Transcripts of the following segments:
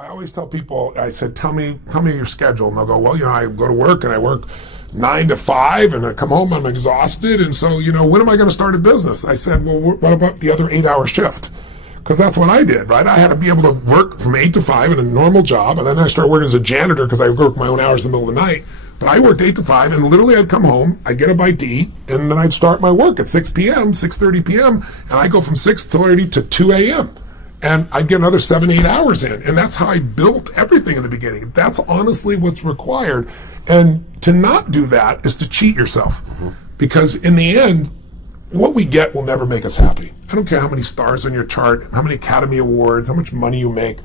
I always tell people, I said, tell me your schedule. And they'll go, well, I go to work and I work 9 to 5 and I come home, I'm exhausted. And so, when am I going to start a business? I said, well, what about the other 8-hour shift? Because that's what I did, right? I had to be able to work from 8 to 5 in a normal job. And then I started working as a janitor because I worked my own hours in the middle of the night. But I worked 8 to 5 and literally I'd come home, I'd get a bite to eat, and then I'd start my work at 6 p.m., 6:30 p.m. And I go from 6:30 to 2 a.m. And I'd get another 7-8 hours in. And that's how I built everything in the beginning. That's honestly what's required. And to not do that is to cheat yourself. Because in the end, what we get will never make us happy. I don't care how many stars on your chart, how many Academy Awards, how much money you make.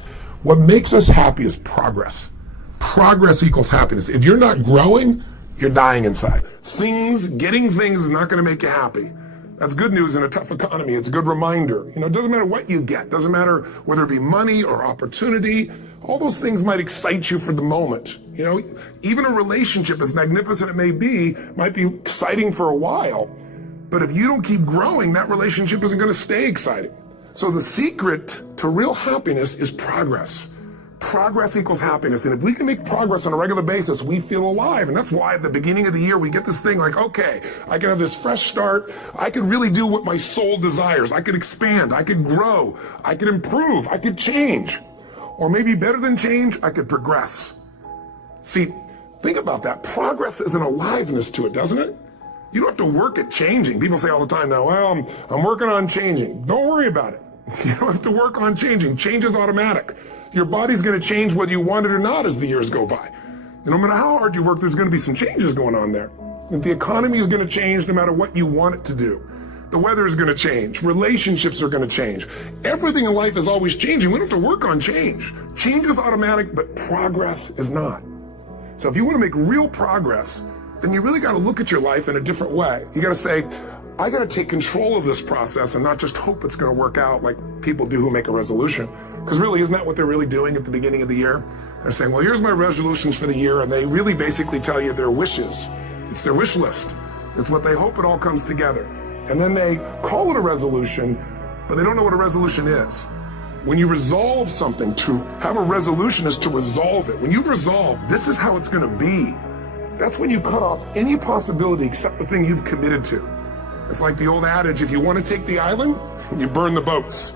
What makes us happy is progress. Progress equals happiness. If you're not growing, you're dying inside. Getting things is not going to make you happy. That's good news in a tough economy. It's a good reminder. It doesn't matter what you get. Doesn't matter whether it be money or opportunity. All those things might excite you for the moment. Even a relationship, as magnificent it may be, might be exciting for a while. But if you don't keep growing, that relationship isn't going to stay exciting. So the secret to real happiness is progress. Progress equals happiness. And if we can make progress on a regular basis, we feel alive. And that's why at the beginning of the year, we get this thing like, okay, I can have this fresh start. I can really do what my soul desires. I could expand. I could grow. I could improve. I could change. Or maybe better than change, I could progress. See, think about that. Progress is an aliveness to it, doesn't it? You don't have to work at changing. People say all the time now, well, I'm working on changing. Don't worry about it. You don't have to work on changing. Change is automatic. Your body's going to change whether you want it or not as the years go by. And no matter how hard you work, there's going to be some changes going on there. And the economy is going to change no matter what you want it to do. The weather is going to change. Relationships are going to change. Everything in life is always changing. We don't have to work on change. Change is automatic, but progress is not. So if you want to make real progress, then you really got to look at your life in a different way. You got to say, I got to take control of this process and not just hope it's going to work out like people do who make a resolution. Because really, isn't that what they're really doing at the beginning of the year? They're saying, well, here's my resolutions for the year, and they really basically tell you their wishes. It's their wish list. It's what they hope it all comes together. And then they call it a resolution, but they don't know what a resolution is. When you resolve something, to have a resolution is to resolve it. When you've resolved, this is how it's going to be. That's when you cut off any possibility except the thing you've committed to. It's like the old adage, if you want to take the island, you burn the boats.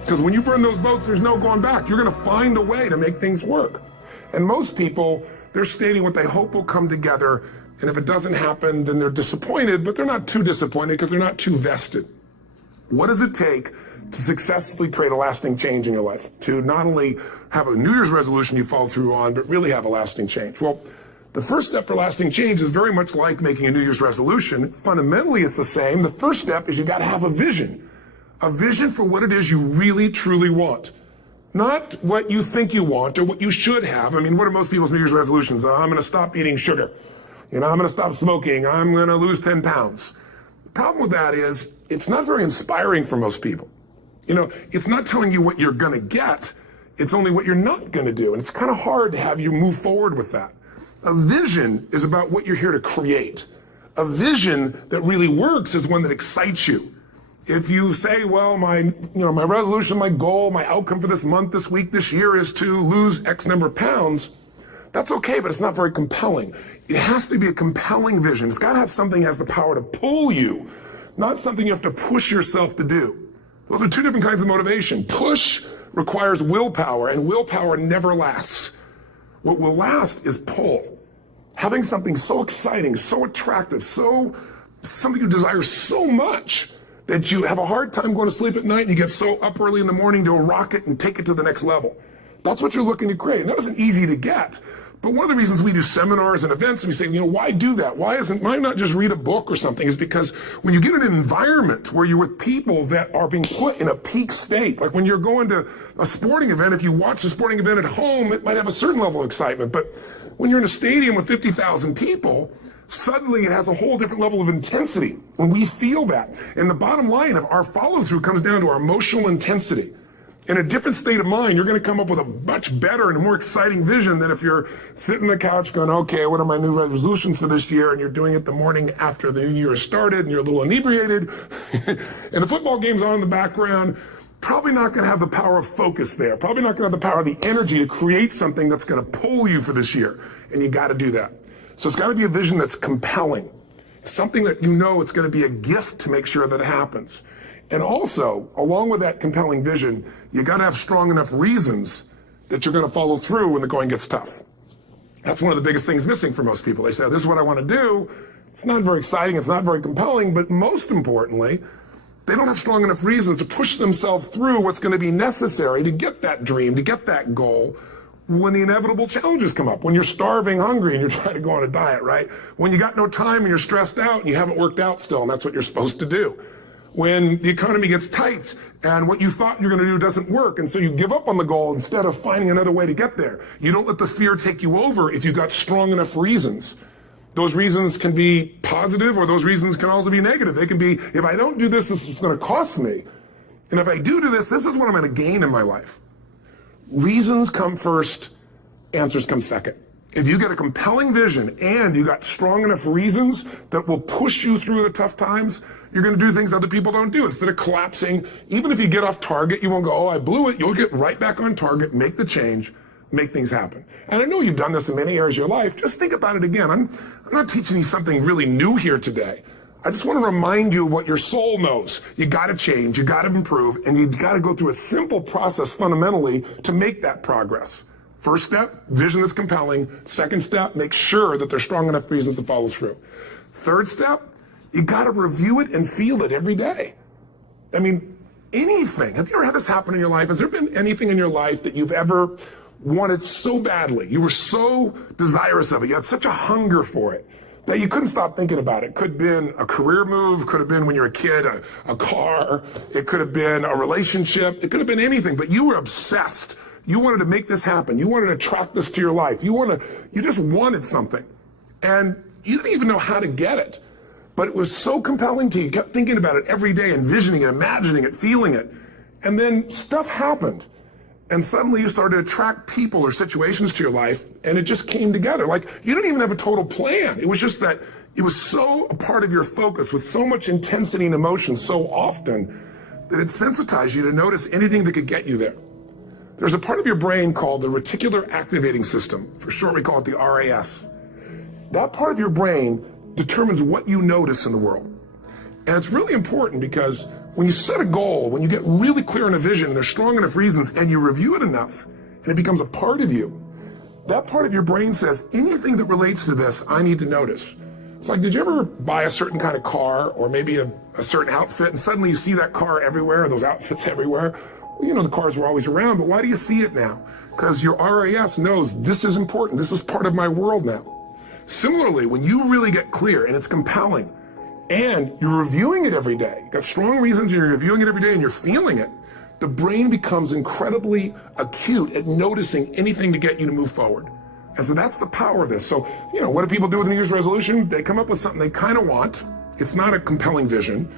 Because when you burn those boats, there's no going back. You're going to find a way to make things work. And most people, they're stating what they hope will come together. And if it doesn't happen, then they're disappointed, but they're not too disappointed because they're not too vested. What does it take to successfully create a lasting change in your life? To not only have a New Year's resolution you follow through on, but really have a lasting change? Well, the first step for lasting change is very much like making a New Year's resolution. Fundamentally, it's the same. The first step is you got to have a vision. A vision for what it is you really, truly want. Not what you think you want or what you should have. I mean, what are most people's New Year's resolutions? I'm going to stop eating sugar. I'm going to stop smoking. I'm going to lose 10 pounds. The problem with that is it's not very inspiring for most people. It's not telling you what you're going to get. It's only what you're not going to do. And it's kind of hard to have you move forward with that. A vision is about what you're here to create. A vision that really works is one that excites you. If you say, well, my resolution, my goal, my outcome for this month, this week, this year is to lose X number of pounds, that's okay, but it's not very compelling. It has to be a compelling vision. It's got to have something that has the power to pull you, not something you have to push yourself to do. Those are two different kinds of motivation. Push requires willpower, and willpower never lasts. What will last is pull. Having something so exciting, so attractive, something you desire so much that you have a hard time going to sleep at night and you get so up early in the morning to rock it and take it to the next level. That's what you're looking to create. And that isn't easy to get. But one of the reasons we do seminars and events and we say, why do that? Why not just read a book or something? Is because when you get in an environment where you're with people that are being put in a peak state, like when you're going to a sporting event, if you watch a sporting event at home, it might have a certain level of excitement. But when you're in a stadium with 50,000 people, suddenly it has a whole different level of intensity. And we feel that. And the bottom line of our follow-through comes down to our emotional intensity. In a different state of mind, you're going to come up with a much better and a more exciting vision than if you're sitting on the couch going, okay, what are my new resolutions for this year? And you're doing it the morning after the new year has started and you're a little inebriated and the football game's on in the background. probably not going to have the power of focus there. Probably not going to have the power of the energy to create something that's going to pull you for this year. And you got to do that. So it's got to be a vision that's compelling. Something that you know it's going to be a gift to make sure that it happens. And also, along with that compelling vision, you got to have strong enough reasons that you're going to follow through when the going gets tough. That's one of the biggest things missing for most people. They say, this is what I want to do. It's not very exciting. It's not very compelling. But most importantly, they don't have strong enough reasons to push themselves through what's going to be necessary to get that dream, to get that goal when the inevitable challenges come up, when you're starving, hungry, and you're trying to go on a diet, right? When you got no time and you're stressed out and you haven't worked out still, and that's what you're supposed to do. When the economy gets tight and what you thought you're going to do doesn't work, and so you give up on the goal instead of finding another way to get there. You don't let the fear take you over if you've got strong enough reasons. Those reasons can be positive, or those reasons can also be negative. They can be, if I don't do this, this is going to cost me. And if I do this, this is what I'm going to gain in my life. Reasons come first, answers come second. If you get a compelling vision and you got strong enough reasons that will push you through the tough times, you're going to do things other people don't do. Instead of collapsing, even if you get off target, you won't go, oh, I blew it. You'll get right back on target, make the change, make things happen. And I know you've done this in many areas of your life. Just think about it again. I'm not teaching you something really new here today. I just want to remind you of what your soul knows. You got to change, you got to improve, and you got to go through a simple process fundamentally to make that progress. First step, vision that's compelling. Second step, make sure that there's strong enough reasons to follow through. Third step, you got to review it and feel it every day. I mean, anything. Have you ever had this happen in your life? Has there been anything in your life that you've ever wanted so badly? You were so desirous of it. You had such a hunger for it that you couldn't stop thinking about it. Could have been a career move, could have been when you were a kid, a car, it could have been a relationship, it could have been anything, but you were obsessed. You wanted to make this happen. You wanted to attract this to your life. You just wanted something. And you didn't even know how to get it. But it was so compelling to you. You kept thinking about it every day, envisioning it, imagining it, feeling it. And then stuff happened. And suddenly you started to attract people or situations to your life, and it just came together. Like, you didn't even have a total plan. It was just that it was so a part of your focus with so much intensity and emotion so often that it sensitized you to notice anything that could get you there. There's a part of your brain called the reticular activating system. For short, we call it the RAS. That part of your brain determines what you notice in the world. And it's really important because when you set a goal, when you get really clear on a vision and there's strong enough reasons and you review it enough and it becomes a part of you, that part of your brain says, anything that relates to this, I need to notice. It's like, did you ever buy a certain kind of car or maybe a certain outfit and suddenly you see that car everywhere or those outfits everywhere? Well, you know, the cars were always around, but why do you see it now? Because your RAS knows this is important. This is part of my world now. Similarly, when you really get clear and it's compelling and you're reviewing it every day, you've got strong reasons, you're reviewing it every day and you're feeling it, the brain becomes incredibly acute at noticing anything to get you to move forward. And so that's the power of this. So, you know, what do people do with a New Year's resolution? They come up with something they kind of want. It's not a compelling vision.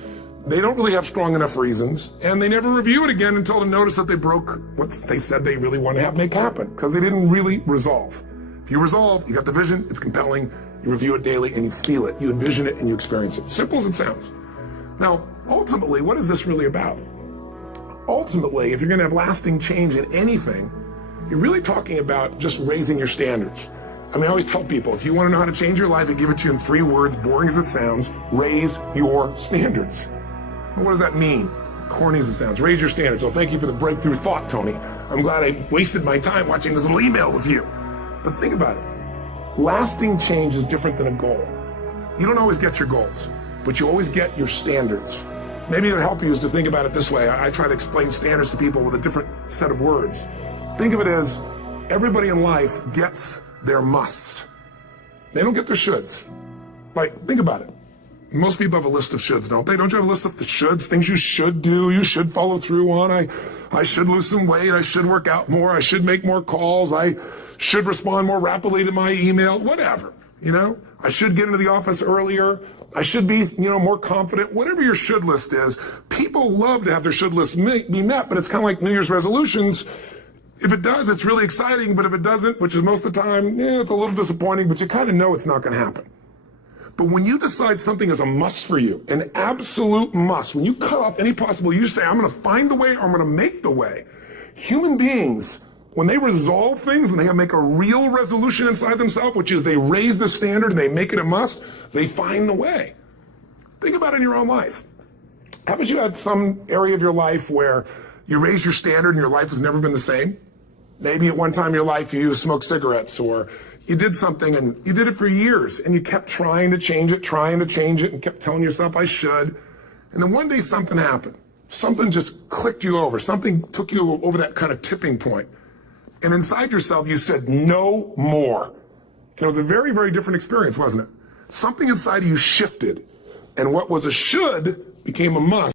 They don't really have strong enough reasons, and they never review it again until they notice that they broke what they said they really want to have make happen, because they didn't really resolve. If you resolve, you got the vision, it's compelling, you review it daily, and you feel it, you envision it, and you experience it. Simple as it sounds. Now, ultimately, what is this really about? Ultimately, if you're going to have lasting change in anything, you're really talking about just raising your standards. I mean, I always tell people, if you want to know how to change your life, I give it to you in 3 words, boring as it sounds: raise your standards. What does that mean? Corny as it sounds. Raise your standards. Oh, thank you for the breakthrough thought, Tony. I'm glad I wasted my time watching this little email with you. But think about it. Lasting change is different than a goal. You don't always get your goals, but you always get your standards. Maybe it would help you is to think about it this way. I try to explain standards to people with a different set of words. Think of it as everybody in life gets their musts. They don't get their shoulds. Like, think about it. Most people have a list of shoulds, don't they? Don't you have a list of the shoulds, things you should do, you should follow through on? I should lose some weight, I should work out more, I should make more calls, I should respond more rapidly to my email, whatever, you know? I should get into the office earlier, I should be, more confident. Whatever your should list is, people love to have their should list be met, but it's kind of like New Year's resolutions. If it does, it's really exciting, but if it doesn't, which is most of the time, it's a little disappointing, but you kind of know it's not going to happen. But when you decide something is a must for you, an absolute must, when you cut off any possible, you say, I'm going to find the way or I'm going to make the way. Human beings, when they resolve things and they make a real resolution inside themselves, which is they raise the standard and they make it a must, they find the way. Think about it in your own life. Haven't you had some area of your life where you raised your standard and your life has never been the same? Maybe at one time in your life you smoked cigarettes, or you did something and you did it for years and you kept trying to change it, and kept telling yourself, I should. And then one day something happened. Something just clicked you over. Something took you over that kind of tipping point. And inside yourself you said, no more. And it was a very, very different experience, wasn't it? Something inside of you shifted. And what was a should became a must.